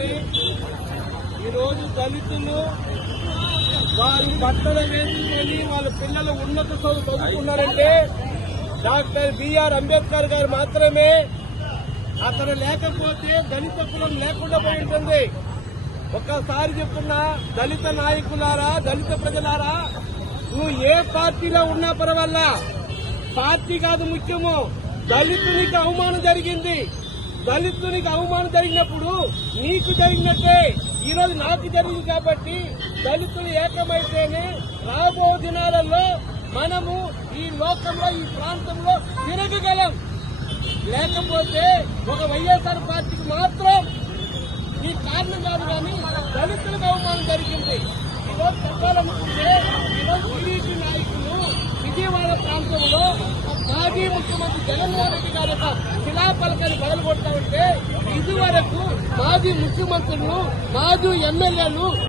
చూడండి, ఈరోజు దళితులు వారి బట్టలు వేసుకొని వాళ్ళ పిల్లలు ఉన్నత చదువుకున్నారంటే డాక్టర్ బిఆర్ అంబేద్కర్ గారు మాత్రమే. అతను లేకపోతే దళిత కులం లేకుండా పోయి ఉంటుంది. ఒక్కసారి చెప్తున్నా, దళిత నాయకులారా, దళిత ప్రజలారా, నువ్వు ఏ పార్టీలో ఉన్నా పర్వాలా, పార్టీ కాదు ముఖ్యము. దళితునికి అవమానం జరిగింది. దళితునికి అవమానం జరిగినప్పుడు నీకు జరిగినట్టే ఈరోజు నాకు జరిగింది. కాబట్టి దళితులు ఏకమైతేనే రాబో దినాలలో మనము ఈ లోకంలో, ఈ ప్రాంతంలో తిరగగలం. లేకపోతే ఒక వైఎస్ఆర్ పార్టీకి మాత్రం ఈ కారణం కాదు, కానీ దళితులకు అవమానం జరిగింది. ఈరోజు చెప్పాలనుకుంటే, ఈరోజు టీడీపీ నాయకులు విజయవాడ ప్రాంతంలో మాజీ ముఖ్యమంత్రి జగన్మోహన్ రెడ్డి గారి యొక్క శిలాఫలకాన్ని బదలుకొడతా ఉంటే, ఇదివరకు మాజీ ముఖ్యమంత్రులు, మాజీ ఎమ్మెల్యేలు